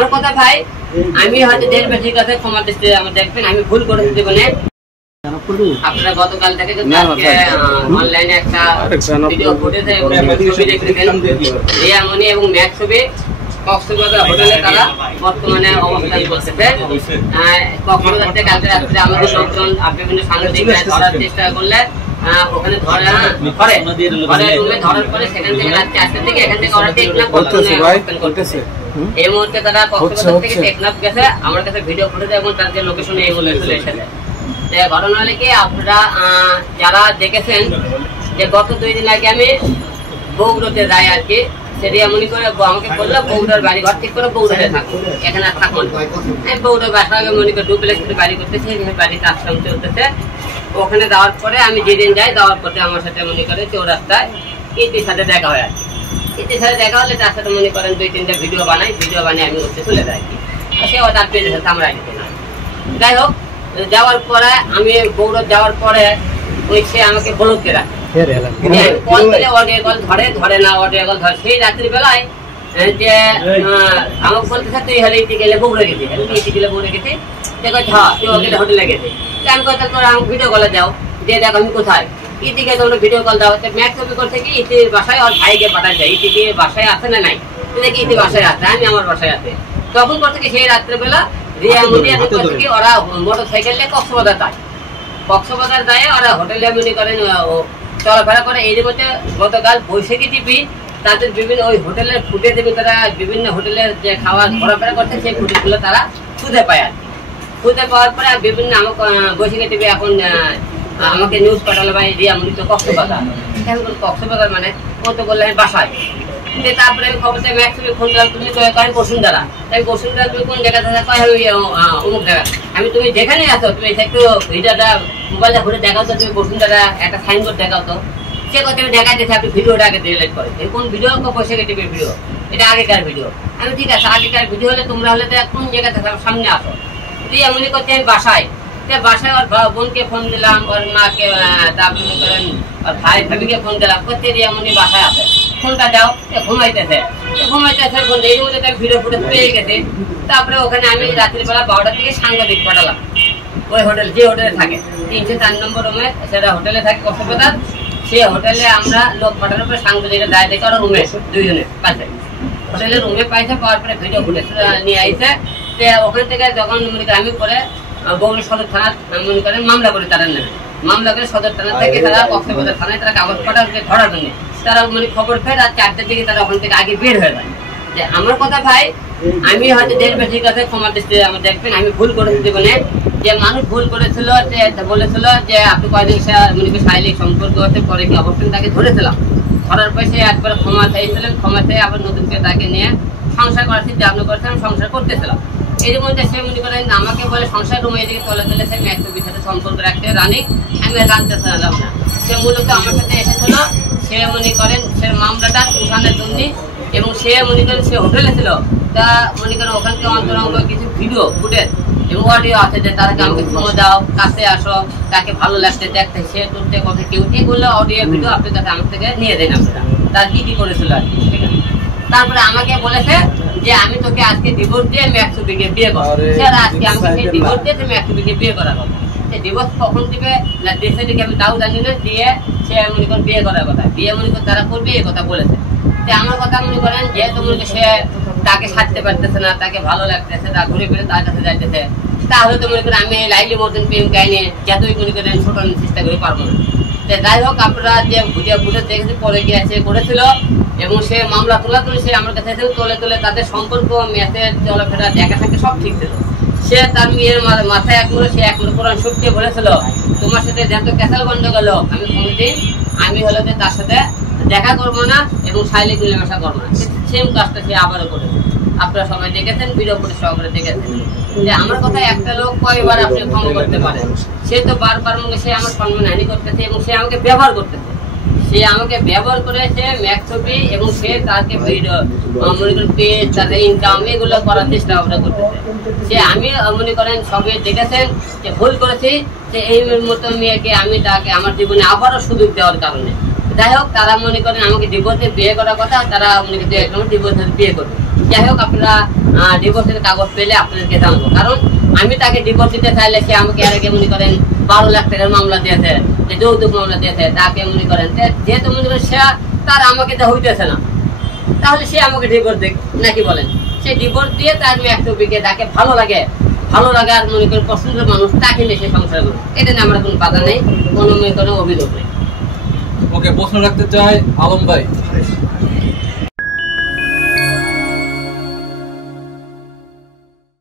আমার কথা ভাই, আমি হয়তো দেশ বেশির কাছে ক্ষমা দৃষ্টি আমার দেখবেন, আমি ভুল করেছি জীবনে। আপনারা গতকাল থেকে অনলাইনে একটা ভিডিও ফুটেছে এবং ছবি দেখতেছেন, রিয়ামণি এবং ম্যাক ছবি কক্সবাজার হোটেলে তারা বর্তমানে অবস্থান করতেছে। কক্সবাজার থেকে কালকে রাত্রে আমাদের লোকজন বিভিন্ন সাংবাদিকরা ধরার চেষ্টা করলে ওখানে ধরার পরে সেখান থেকে রাত 4টার দিকে এখান থেকে ওরা টেকনাফ করতেছে। এই মুহূর্তে তারা কক্সবাজার থেকে টেকনাফ গেছে, আমার কাছে ভিডিও ফুটেছে এবং তার যে লোকেশনে এই মুহূর্তে চলে এসেছে। ঘটনা হলে কি, আপনারা যারা দেখেছেন যে গত 2 দিন আগে আমি বগুড়াতে যাই আর কি, রিয়ামণি করে আমাকে বললো বগুড়ার বাড়ি ঘর ঠিক করে বগুড়াতে থাকো, এখানে আর থাকবো না। বগুড়ার বাসায় মনে করে ডুপ্লেক্স বাড়ি করতেছে, বাড়িতে আশ্রম চলতেছে। ওখানে যাওয়ার পরে আমি যেদিন যাই, যাওয়ার পথে আমার সাথে মনে করে চৌরাস্তায় ইতির সাথে দেখা হয় আর কি। ইতির সাথে দেখা হলে তার সাথে মনে করেন 2-3টা ভিডিও বানাই আমি করতে চলে যাই, সেও তার পেজের সাথে আমরা আইতে না। যাই হোক, যাওয়ার পরে আমি বগুড়া যাওয়ার পরে ওই সে আমাকে বলতে রাখে, কল দিলে অডিও কল ধরে না, অডিও কল ধরে। সেই রাত্রি বেলায় যে আমাকে বলতেছে তুই হলে ইতি গেলে বগুড়া গেছি, ইতি গেলে বগুড়া গেছি, হ্যাঁ তুই ওকে হোটেলে গেছি। আমি কথা তোরা আমাকে ভিডিও কলে যাও, দিয়ে দেখ আমি কোথায়। ইতিকে তোমরা ভিডিও কল দাও। ম্যাক ছবি করছে কি, ইতির বাসায় ওর ভাইকে পাঠায় যায়, ইতিকে বাসায় আছে না নাই, দেখি ইতি বাসায় আছে, আমি আমার বাসায় আছে। তখন করছে কি, সেই রাত্রেবেলা রিয়ামণি করছে কি, ওরা মোটর সাইকেল নিয়ে কক্সবাজার যায়, ওরা হোটেলে মনে করেন চলাফেরা করে। এর মধ্যে গতকাল বৈশাখী টিভি তাদের বিভিন্ন ওই হোটেলের ফুটে দেবে, তারা বিভিন্ন হোটেলের যে খাওয়া ঘোরাফেরা করছে সেই ফুটেজগুলো তারা খুঁজে পায় আর খুঁজে পাওয়ার পরে বিভিন্ন আমাকে বৈশাখী টিভি এখন আমাকে নিউজ পাঠালো ভাই রিয়ামণি তো কক্সবাজার মানে ও তো বললে আমি বাসায়। তারপরে আমি খবর চাই ম্যাক ছবি ফোন দিলাম, তুমি কয় বসুন্ধরা, তাই বসুন্ধরা তুমি কোন জায়গায় কয় অমুক জায়গা। আমি তুমি যেখানে আছো তুমি একটু ভিডিওটা মোবাইলটা ঘুরে দেখাও তো, তুমি বসুন্ধরা একটা সাইনবোর্ড দেখাও তো। সে কথা আমি দেখাই দিয়েছি, আপনি ভিডিওটা আগে ডিলিট করে, কোন ভিডিও বৈশাখী টিভির ভিডিও, এটা আগেকার ভিডিও। আমি ঠিক আছে, আগেকার ভিডিও হলে তোমরা হলে কোন জায়গাতে সামনে আসো। তুই এমনি করতে আমি বাসায় ওর বোনকে ফোন দিলাম, ওর মাকে, তারপরে করেন ওর ভাবিকে ফোন দিলাম, করতে রিয়ামণি বাসায় আছে, ফোনটা দাও। ঘুমাইতেছে ফোন, এই মধ্যে ভিডিও ফুটেজ পেয়ে গেছে। তারপরে ওখানে আমি রাত্রিবেলা 12টার দিকে সাংবাদিক পাঠালাম ওই হোটেল, যে হোটেলে থাকে 304 নম্বর রুমে, সেটা হোটেলে থাকে কক্সবাজার। সেই হোটেলে আমরা লোক পাঠানোর পরে সাংবাদিকের দায় দেখে ওরা রুমে 2 জনে পাইছে, হোটেলের রুমে পাইছে। পাওয়ার পরে ভিডিও ফুটেজ নিয়ে আইছে। ওখান থেকে যখন মনে করেন আমি পরে বগুড়া সদর থানা মনে করেন মামলা করে, তারা নেবে মামলা করে সদর থানা থেকে তারা কক্সবাজার থানায় তারা কাগজ পাঠাচ্ছে ধরার জন্য। তারা মানে খবর পেয়ে রাত 4টার দিকে তারা ওখান থেকে আগে বের হয়ে যায়। যে আমার কথা ভাই, আমি হয়তো দেশ বেশির কাছে ক্ষমা দৃষ্টি আমার দেখবেন, আমি ভুল করেছি জীবনে। যে মানুষ ভুল করেছিল, বলেছিল যে আপনি কয়দিন মনে করি শারীরিক সম্পর্ক হতে পরে কি অবস্থান তাকে ধরেছিলাম, ধরার পরে সে একবার ক্ষমা চাইছিলেন, ক্ষমা চেয়ে আবার নতুনকে তাকে নিয়ে সংসার করার চিন্তা ভাবনা করেছিলাম, সংসার করতেছিলাম। এর মধ্যে সে মনে করেন আমাকে বলে সংসার রুমে এদিকে চলে সে ম্যাক ছবির সাথে সম্পর্ক রাখতে রানি, আমি জানতে চাইলাম না। সে মূলত আমার সাথে এসেছিল, সে মনে করেন সে মামলাটা উঠানোর জন্য, এবং সে মনে করেন সে হোটেলে ছিল। তা মনে করেন ওখান থেকে অন্তরঙ্গ কিছু ভিডিও ফুটেজ এবং অডিও আছে যে তাদেরকে আমাকে সময় দাও, কাছে আসো, তাকে ভালো লাগছে দেখতে, সে করতে কথা কেউ, এগুলো অডিও ভিডিও আপনার কাছে আমার থেকে নিয়ে দেন আপনারা, তার কি করেছিল আর কি। ঠিক আছে, তারপরে আমাকে বলেছে যে আমি তোকে আজকে ডিভোর্স দিয়ে ম্যাক ছবিকে বিয়ে করবো। স্যার আজকে আমাকে সেই ডিভোর্স দিয়ে ম্যাক ছবিকে বিয়ে করার কথা, সে ডিভোর্স কখন দিবে না দেশে দিকে আমি তাও জানি না, দিয়ে সে মনে করেন বিয়ে করার কথা, বিয়ে মনে করেন তারা করবে এই কথা বলেছে। আমার কথা মনে করেন যেহেতু মনে করেন সে তাকে ছাড়তে পারতেছে না, তাকে ভালো লাগতেছে, তা ঘুরে ফিরে তার কাছে যাইতেছে, তাহলে তো মনে করেন আমি লাইলি মতন প্রেম কাহিনী যতই মনে করেন ছোটানোর চেষ্টা করে পারবো না। যাই হোক, আপনারা যে বুঝে দেখেছে পরে গিয়ে করেছিল এবং সে মামলা তুলে সে আমার কাছে তোলে তাদের সম্পর্ক মেয়েদের চলাফেরা দেখা থাকে সব ঠিক ছিল। সে তার মেয়ের মাথায় সে কোরআন শক্তি বলেছিল তোমার সাথে যত ক্যাসাল বন্ধ গেল আমি কোনোদিন আমি হলো যে তার সাথে দেখা করবো না এবং শারীরিক মিলেমিশা করবো না। সেম কাজটা সে আবারও করেছে, আপনারা সবাই দেখেছেন, ভিডিও করে সহকারে দেখেছেন। যে আমার কথা একটা লোক কয়বার আপনি ক্ষমা করতে পারেন, সে তো বারবার মনে সে আমার সম্মান হানি করতেছে এবং সে আমাকে ব্যবহার করতেছে, সে আমাকে ব্যবহার করেছে ম্যাক ছবি এবং সে তাকে মনে করেন পেজ তাদের ইনকাম এগুলো করার চেষ্টা ভাবনা করতেছে। সে আমি মনে করেন সবাই দেখেছেন যে ভুল করেছি, যে এই মতো মেয়েকে আমি তাকে আমার জীবনে আবারও সুযোগ দেওয়ার কারণে। যাই হোক, তারা মনে করেন আমাকে ডিভোর্সে বিয়ে করার কথা, তারা মনে করেন ডিভোর্সে বিয়ে করবে। যাই হোক, আপনারা ডিভোর্সের কাগজ পেলে আপনাদেরকে জানাবো। কারণ আমি তাকে ডিভোর্স দিতে চাইলে সে আমাকে আর আগে মনে করেন 12 লাখ টাকার মামলা দিয়েছে, যে যৌতুক মামলা দিয়েছে, তাকে মনে করেন যেহেতু মনে করেন সে তার আমাকে তা হইতেছে না, তাহলে সে আমাকে ডিভোর্স দেখ নাকি বলেন? সে ডিভোর্স দিয়ে তার মেয়ে একটা বিকে, তাকে ভালো লাগে আর মনে করেন পছন্দের মানুষ তাকে নিয়ে সে সংসার করবে, এটা নিয়ে আমরা কোনো বাধা নেই, কোনো মনে করেন অভিযোগ নেই। ওকে, প্রশ্ন রাখতে চাই আলম ভাই।